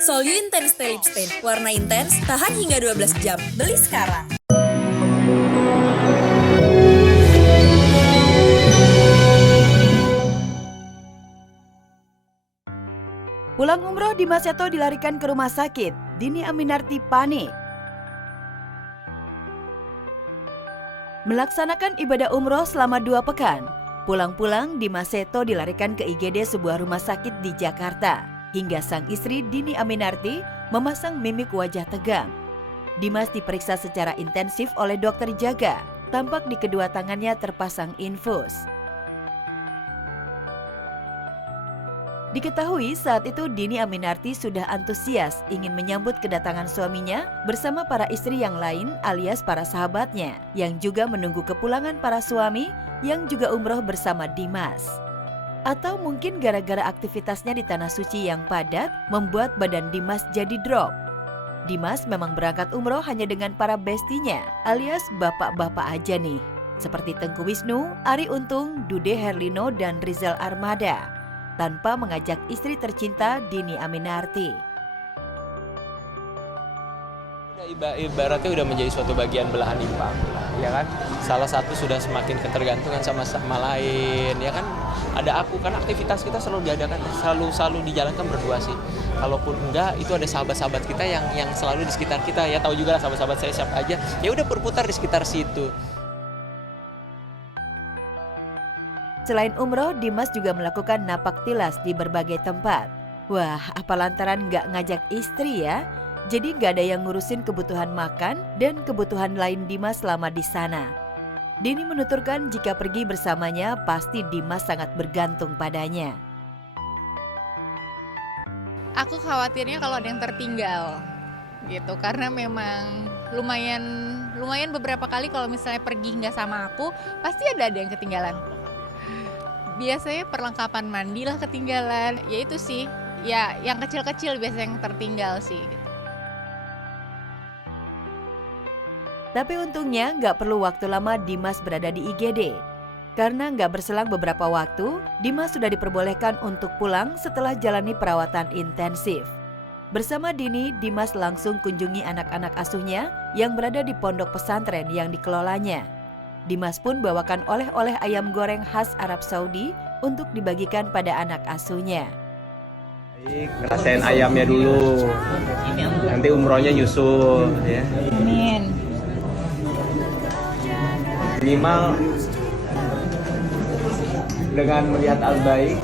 Solyu Intense Stay Lip Stain. Warna intens, tahan hingga 12 jam. Beli sekarang. Pulang umroh, Dimas Seto dilarikan ke rumah sakit. Dini Aminarti panik. Melaksanakan ibadah umroh selama 2 pekan. Pulang-pulang, Dimas Seto dilarikan ke IGD sebuah rumah sakit di Jakarta. Hingga sang istri Dini Aminarti memasang mimik wajah tegang. Dimas diperiksa secara intensif oleh dokter jaga. Tampak di kedua tangannya terpasang infus. Diketahui saat itu Dini Aminarti sudah antusias ingin menyambut kedatangan suaminya bersama para istri yang lain alias para sahabatnya yang juga menunggu kepulangan para suami yang juga umroh bersama Dimas. Atau mungkin gara-gara aktivitasnya di Tanah Suci yang padat membuat badan Dimas jadi drop. Dimas memang berangkat umroh hanya dengan para bestinya alias bapak-bapak aja nih. Seperti Tengku Wisnu, Ari Untung, Dude Herlino, dan Rizal Armada. Tanpa mengajak istri tercinta Dini Aminarti. Ibaratnya udah menjadi suatu bagian belahan impang, ya kan? Salah satu sudah semakin ketergantungan sama lain, ya kan? Ada aku, kan aktivitas kita selalu diadakan, selalu dijalankan berdua sih. Kalaupun enggak, itu ada sahabat-sahabat kita yang selalu di sekitar kita, ya tahu juga lah sahabat-sahabat saya siapa aja. Ya udah berputar di sekitar situ. Selain umroh, Dimas juga melakukan napak tilas di berbagai tempat. Wah, apa lantaran nggak ngajak istri ya? Jadi nggak ada yang ngurusin kebutuhan makan dan kebutuhan lain Dimas selama di sana. Dini menuturkan jika pergi bersamanya pasti Dimas sangat bergantung padanya. Aku khawatirnya kalau ada yang tertinggal gitu, karena memang lumayan beberapa kali kalau misalnya pergi nggak sama aku, pasti ada yang ketinggalan. Biasanya perlengkapan mandi lah ketinggalan, ya itu sih, ya yang kecil-kecil biasanya yang tertinggal sih. Gitu. Tapi untungnya nggak perlu waktu lama Dimas berada di IGD. Karena nggak berselang beberapa waktu, Dimas sudah diperbolehkan untuk pulang setelah jalani perawatan intensif. Bersama Dini, Dimas langsung kunjungi anak-anak asuhnya yang berada di pondok pesantren yang dikelolanya. Dimas pun bawakan oleh-oleh ayam goreng khas Arab Saudi untuk dibagikan pada anak asuhnya. Baik, ngerasain ayamnya dulu. Nanti umrohnya nyusul, ya. Amin. Minimal dengan melihat Al-Baik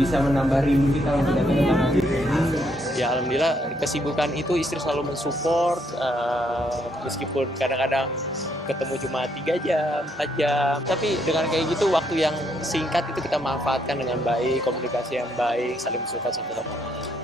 bisa menambah rindu kita untuk datang ke tanah suci. Ya alhamdulillah kesibukan itu istri selalu mensupport, meskipun kadang-kadang ketemu cuma 3 jam, 4 jam. Tapi dengan kayak gitu waktu yang singkat itu kita manfaatkan dengan baik, komunikasi yang baik, saling mensupport satu sama lain.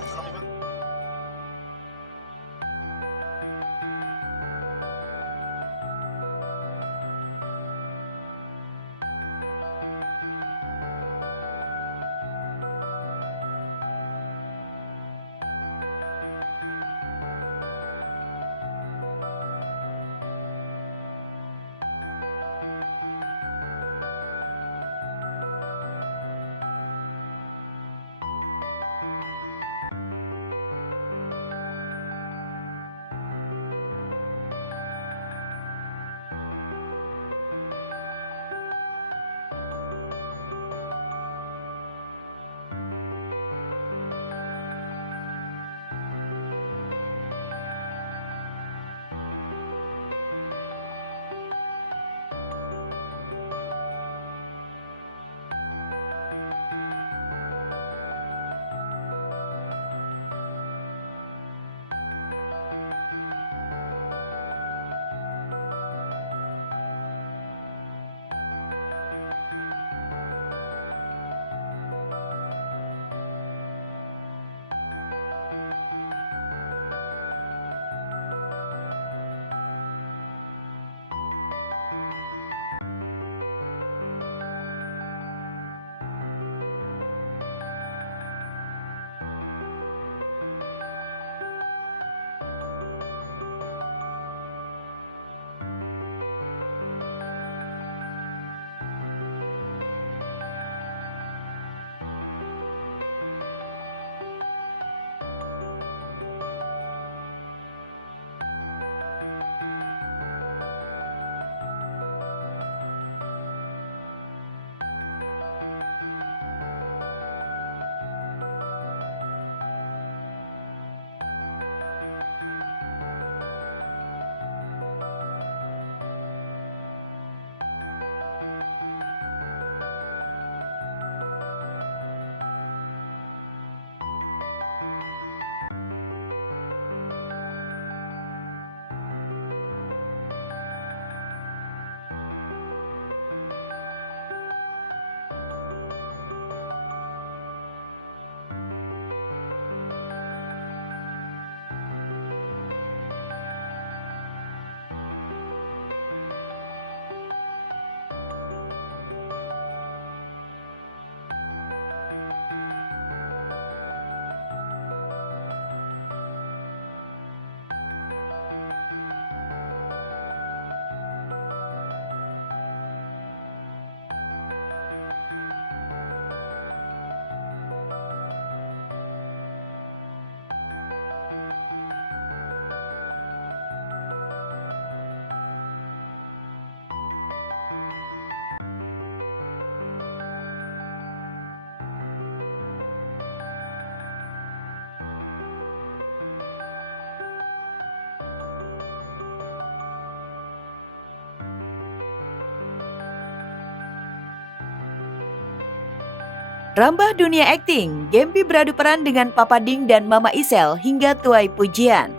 Rambah dunia akting, Gempi beradu peran dengan Papa Ding dan Mama Isel hingga tuai pujian.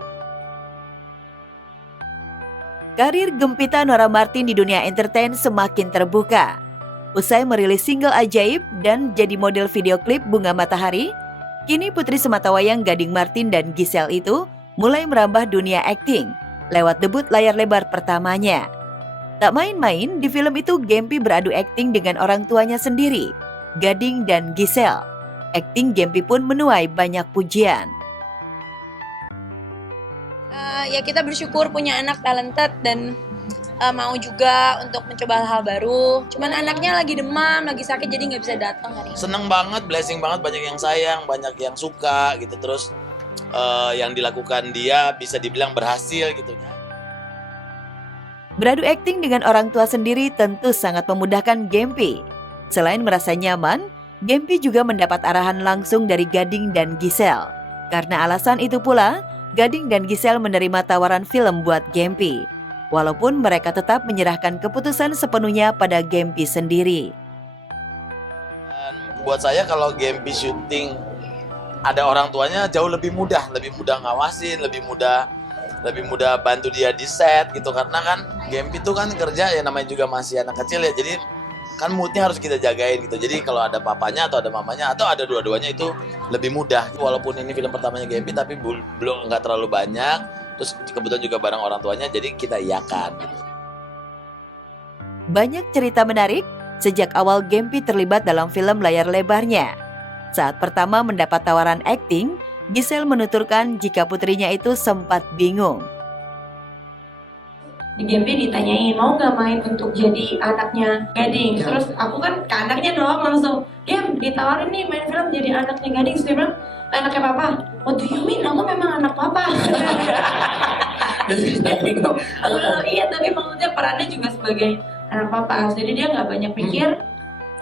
Karir Gempita Nora Martin di dunia entertain semakin terbuka. Usai merilis single Ajaib dan jadi model video klip Bunga Matahari, kini putri sematawayang Gading Martin dan Giselle itu mulai merambah dunia akting lewat debut layar lebar pertamanya. Tak main-main, di film itu Gempi beradu akting dengan orang tuanya sendiri, Gading dan Giselle. Akting Gempi pun menuai banyak pujian. Ya kita bersyukur punya anak talented dan mau juga untuk mencoba hal-hal baru. Cuman anaknya lagi demam, lagi sakit jadi nggak bisa datang hari ini. Seneng banget, blessing banget, banyak yang sayang, banyak yang suka gitu. Terus yang dilakukan dia bisa dibilang berhasil gitu. Beradu akting dengan orang tua sendiri tentu sangat memudahkan Gempi. Selain merasa nyaman, Gempi juga mendapat arahan langsung dari Gading dan Giselle. Karena alasan itu pula, Gading dan Giselle menerima tawaran film buat Gempi. Walaupun mereka tetap menyerahkan keputusan sepenuhnya pada Gempi sendiri. Dan buat saya kalau Gempi syuting ada orang tuanya jauh lebih mudah ngawasin, lebih mudah bantu dia di set gitu. Karena kan Gempi itu kan kerja ya namanya juga masih anak kecil ya, jadi kan moodnya harus kita jagain gitu. Jadi kalau ada papanya atau ada mamanya atau ada dua-duanya itu lebih mudah. Walaupun ini film pertamanya Gempi tapi belum nggak terlalu banyak. Terus kebetulan juga bareng orang tuanya, jadi kita iakan. Gitu. Banyak cerita menarik sejak awal Gempi terlibat dalam film layar lebarnya. Saat pertama mendapat tawaran akting, Giselle menuturkan jika putrinya itu sempat bingung. Di Gempi ditanyain mau nggak main untuk jadi anaknya Gading. Terus aku kan ke anaknya doang langsung. Dia ditawarin nih main film jadi anaknya Gading. Terus dia bilang anaknya papa. What do you mean? Aku memang anak papa. Aku bilang iya tapi maksudnya perannya juga sebagai anak papa. Jadi dia nggak banyak pikir.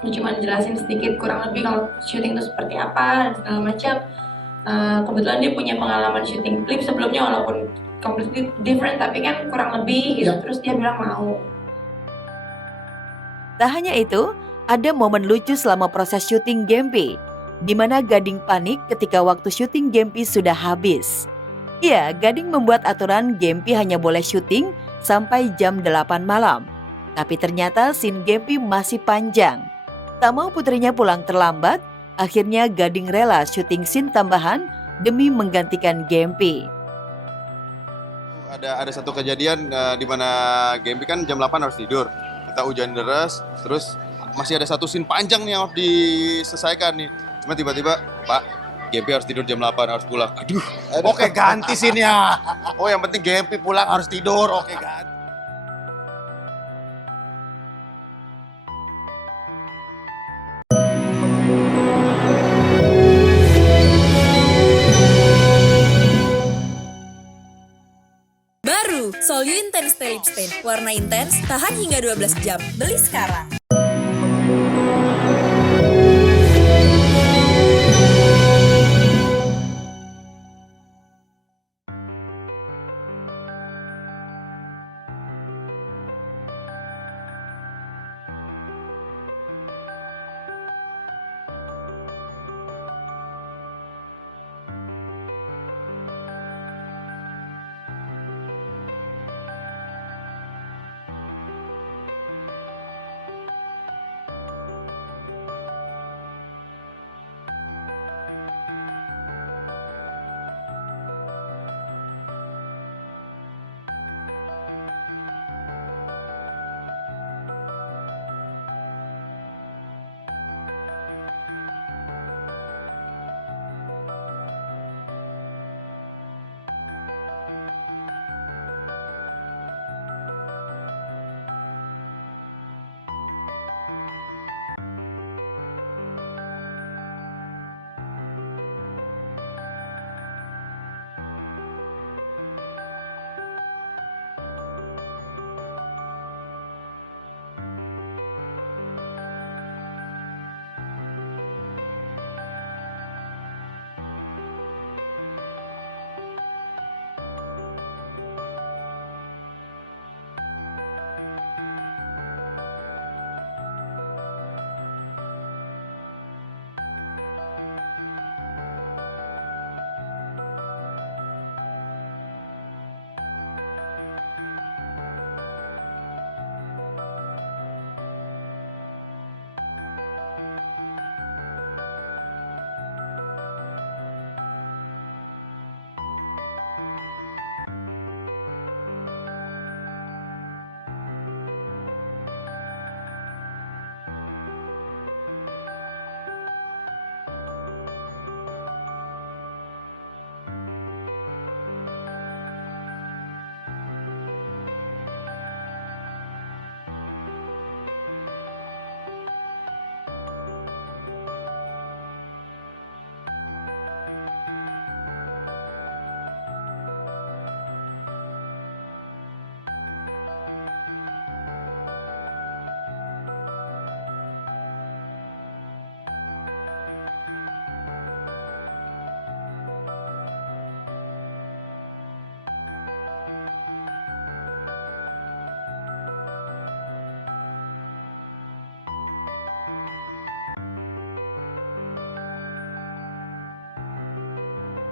Dia cuma jelasin sedikit kurang lebih kalau syuting itu seperti apa dan segala macam. Kebetulan dia punya pengalaman syuting klip sebelumnya walaupun completely different tapi kan kurang lebih gitu. Terus dia bilang mau. Tak hanya itu, ada momen lucu selama proses syuting Gempi, di mana Gading panik ketika waktu syuting Gempi sudah habis. Ya, Gading membuat aturan Gempi hanya boleh syuting sampai jam 8 malam. Tapi ternyata scene Gempi masih panjang. Tak mau putrinya pulang terlambat, akhirnya Gading rela syuting scene tambahan demi menggantikan Gempi. Ada satu kejadian di mana Gempi kan jam 8 harus tidur. Kita hujan deras, terus masih ada satu scene panjang nih yang harus diselesaikan nih. Cuma tiba-tiba, Pak, Gempi harus tidur jam 8, harus pulang. Aduh. Oke, ganti scene-nya. Oh, yang penting Gempi pulang harus tidur. Oke, ganti. Baru, Sol You Intense Stay Lip Stain. Warna intens, tahan hingga 12 jam. Beli sekarang.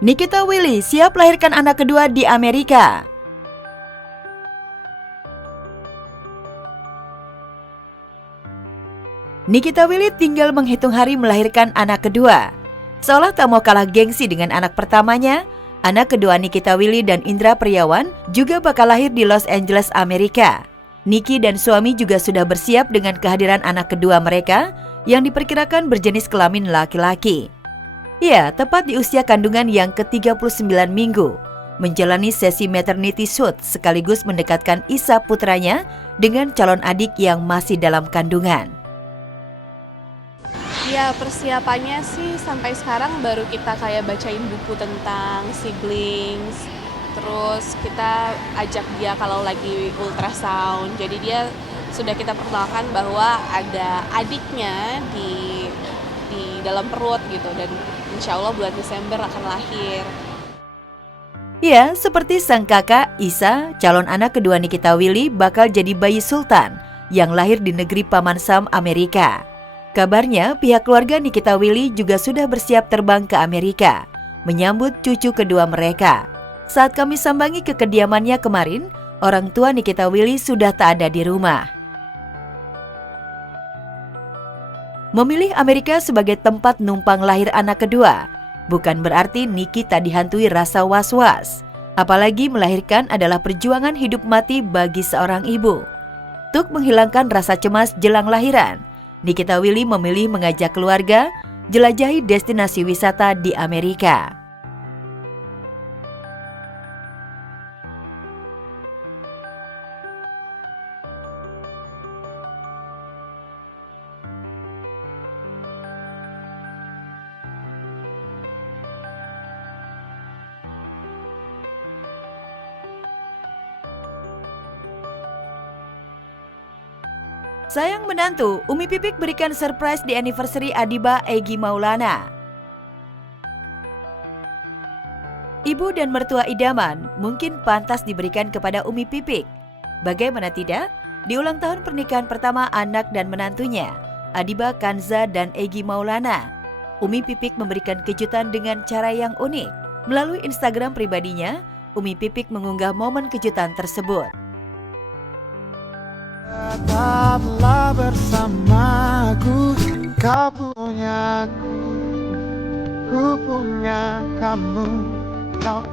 Nikita Willy siap melahirkan anak kedua di Amerika. Nikita Willy tinggal menghitung hari melahirkan anak kedua. Seolah tak mau kalah gengsi dengan anak pertamanya, anak kedua Nikita Willy dan Indra Priawan juga bakal lahir di Los Angeles, Amerika. Niki dan suami juga sudah bersiap dengan kehadiran anak kedua mereka yang diperkirakan berjenis kelamin laki-laki. Ya, tepat di usia kandungan yang ke-39 minggu, menjalani sesi maternity shoot sekaligus mendekatkan Isa putranya dengan calon adik yang masih dalam kandungan. Ya, persiapannya sih sampai sekarang baru kita kayak bacain buku tentang siblings, terus kita ajak dia kalau lagi ultrasound, jadi dia sudah kita perkenalkan bahwa ada adiknya di dalam perut gitu, dan insya Allah bulan Desember akan lahir. Ya, seperti sang kakak Isa, calon anak kedua Nikita Willy bakal jadi bayi sultan yang lahir di negeri Paman Sam, Amerika. Kabarnya pihak keluarga Nikita Willy juga sudah bersiap terbang ke Amerika menyambut cucu kedua mereka. Saat kami sambangi ke kediamannya kemarin, orang tua Nikita Willy sudah tak ada di rumah. Memilih Amerika sebagai tempat numpang lahir anak kedua bukan berarti Niki tak dihantui rasa was-was. Apalagi melahirkan adalah perjuangan hidup mati bagi seorang ibu. Untuk menghilangkan rasa cemas jelang lahiran, Nikita Willy memilih mengajak keluarga jelajahi destinasi wisata di Amerika. Sayang menantu, Umi Pipik berikan surprise di anniversary Adiba Egy Maulana. Ibu dan mertua idaman mungkin pantas diberikan kepada Umi Pipik. Bagaimana tidak? Di ulang tahun pernikahan pertama anak dan menantunya, Adiba Kanza dan Egy Maulana, Umi Pipik memberikan kejutan dengan cara yang unik. Melalui Instagram pribadinya, Umi Pipik mengunggah momen kejutan tersebut. Tetaplah bersamaku, kau punya aku, ku punya kamu, kau.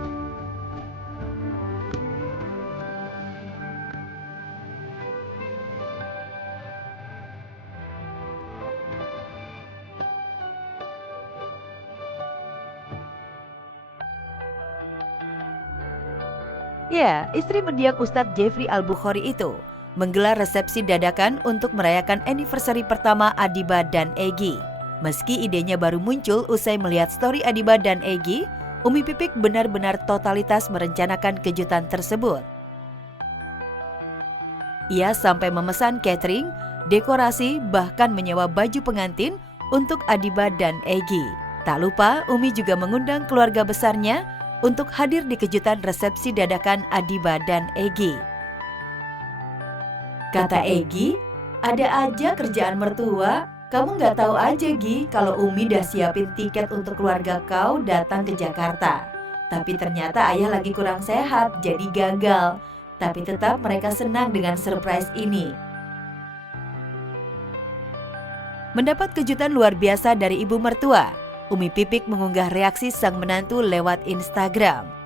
Ya, istri mendiang Ustadz Jeffrey Al-Bukhari itu menggelar resepsi dadakan untuk merayakan anniversary pertama Adiba dan Egy. Meski idenya baru muncul usai melihat story Adiba dan Egy, Umi Pipik benar-benar totalitas merencanakan kejutan tersebut. Ia sampai memesan catering, dekorasi, bahkan menyewa baju pengantin untuk Adiba dan Egy. Tak lupa, Umi juga mengundang keluarga besarnya untuk hadir di kejutan resepsi dadakan Adiba dan Egy. Kata Egy, ada aja kerjaan mertua, kamu nggak tahu aja Gi kalau Umi dah siapin tiket untuk keluarga kau datang ke Jakarta. Tapi ternyata ayah lagi kurang sehat, jadi gagal. Tapi tetap mereka senang dengan surprise ini. Mendapat kejutan luar biasa dari ibu mertua, Umi Pipik mengunggah reaksi sang menantu lewat Instagram.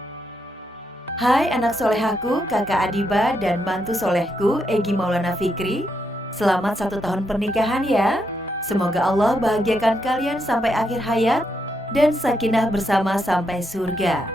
Hai anak solehaku, kakak Adiba dan mantu solehku Egy Maulana Fikri. Selamat 1 tahun pernikahan ya. Semoga Allah bahagiakan kalian sampai akhir hayat dan sakinah bersama sampai surga.